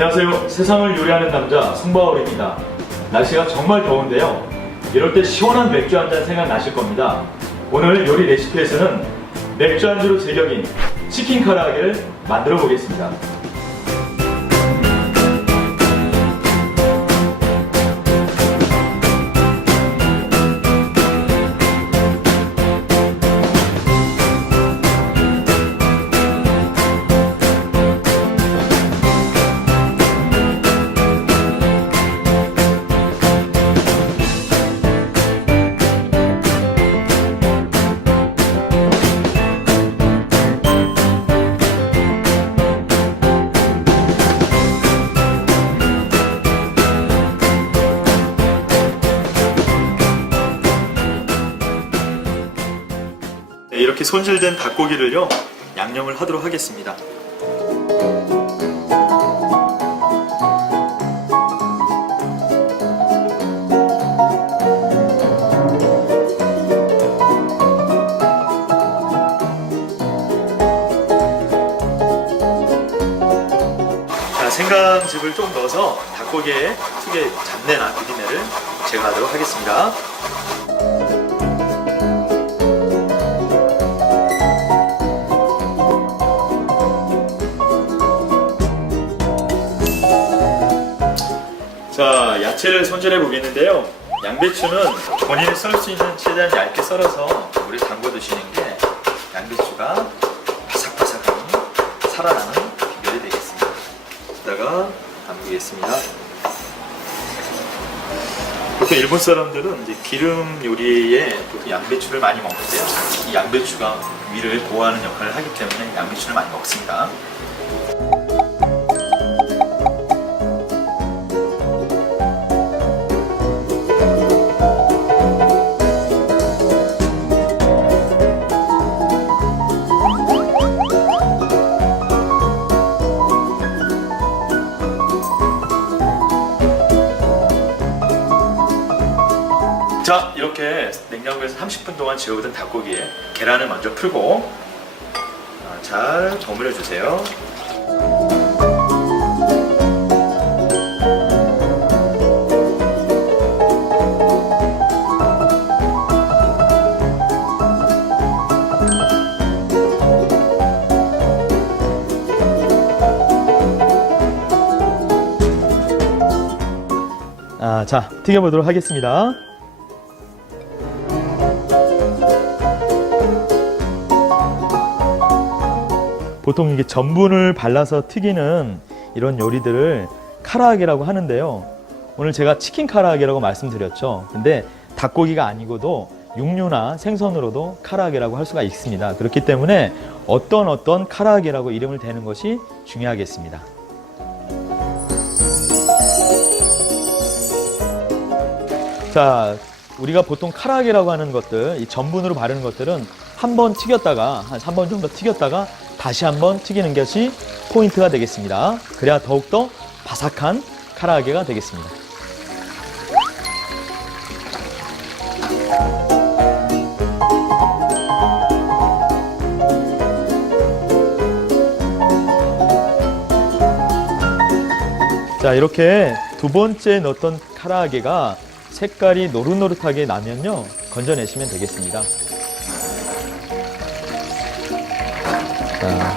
안녕하세요. 세상을 요리하는 남자 송바울입니다. 날씨가 정말 더운데요. 이럴 때 시원한 맥주 한잔 생각나실 겁니다. 오늘 요리 레시피에서는 맥주 안주로 제격인 치킨 카라아게를 만들어 보겠습니다. 이렇게 손질된 닭고기를요, 양념을 하도록 하겠습니다. 자, 생강즙을 좀 넣어서 닭고기에 특유의 잡내나 비린내를 제거하도록 하겠습니다. 자, 야채를 손질해 보겠는데요. 양배추는 본인이 썰 수 있는 최대한 얇게 썰어서 물에 담궈 두시는 게 양배추가 바삭바삭함이 살아나는 비결이 되겠습니다. 여기다가 담그겠습니다. 보통 일본 사람들은 이제 기름 요리에 보통 양배추를 많이 먹는데요. 이 양배추가 위를 보호하는 역할을 하기 때문에 양배추를 많이 먹습니다. 자, 이렇게 냉장고에서 30분 동안 재워둔 닭고기에 계란을 먼저 풀고 잘 버무려 주세요. 자, 튀겨보도록 하겠습니다. 보통 이게 전분을 발라서 튀기는 이런 요리들을 카라아게라고 하는데요. 오늘 제가 치킨 카라아게라고 말씀드렸죠. 근데 닭고기가 아니고도 육류나 생선으로도 카라아게라고 할 수가 있습니다. 그렇기 때문에 어떤 카라아게라고 이름을 대는 것이 중요하겠습니다. 자, 우리가 보통 카라아게라고 하는 것들, 이 전분으로 바르는 것들은 한 번 튀겼다가 한 3번 정도 튀겼다가 다시 한번 튀기는 것이 포인트가 되겠습니다. 그래야 더욱더 바삭한 카라아게가 되겠습니다. 자, 이렇게 두 번째 넣었던 카라아게가 색깔이 노릇노릇하게 나면요, 건져내시면 되겠습니다. 자,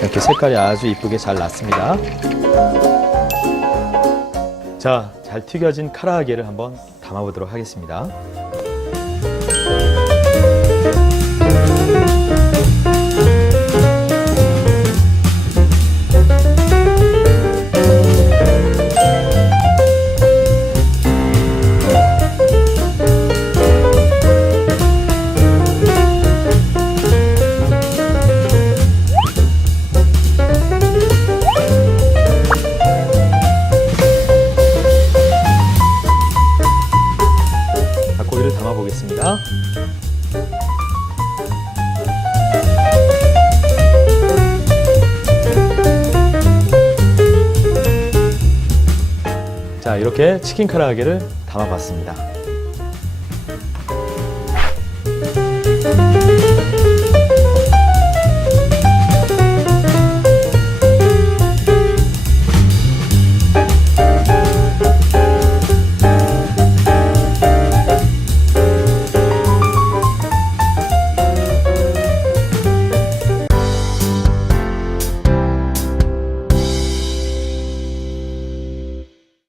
이렇게 색깔이 아주 이쁘게 잘 났습니다. 자, 잘 튀겨진 카라아게를 한번 담아보도록 하겠습니다. 닭고기를 담아 보겠습니다. 자, 이렇게 치킨 카라아게를 담아 봤습니다.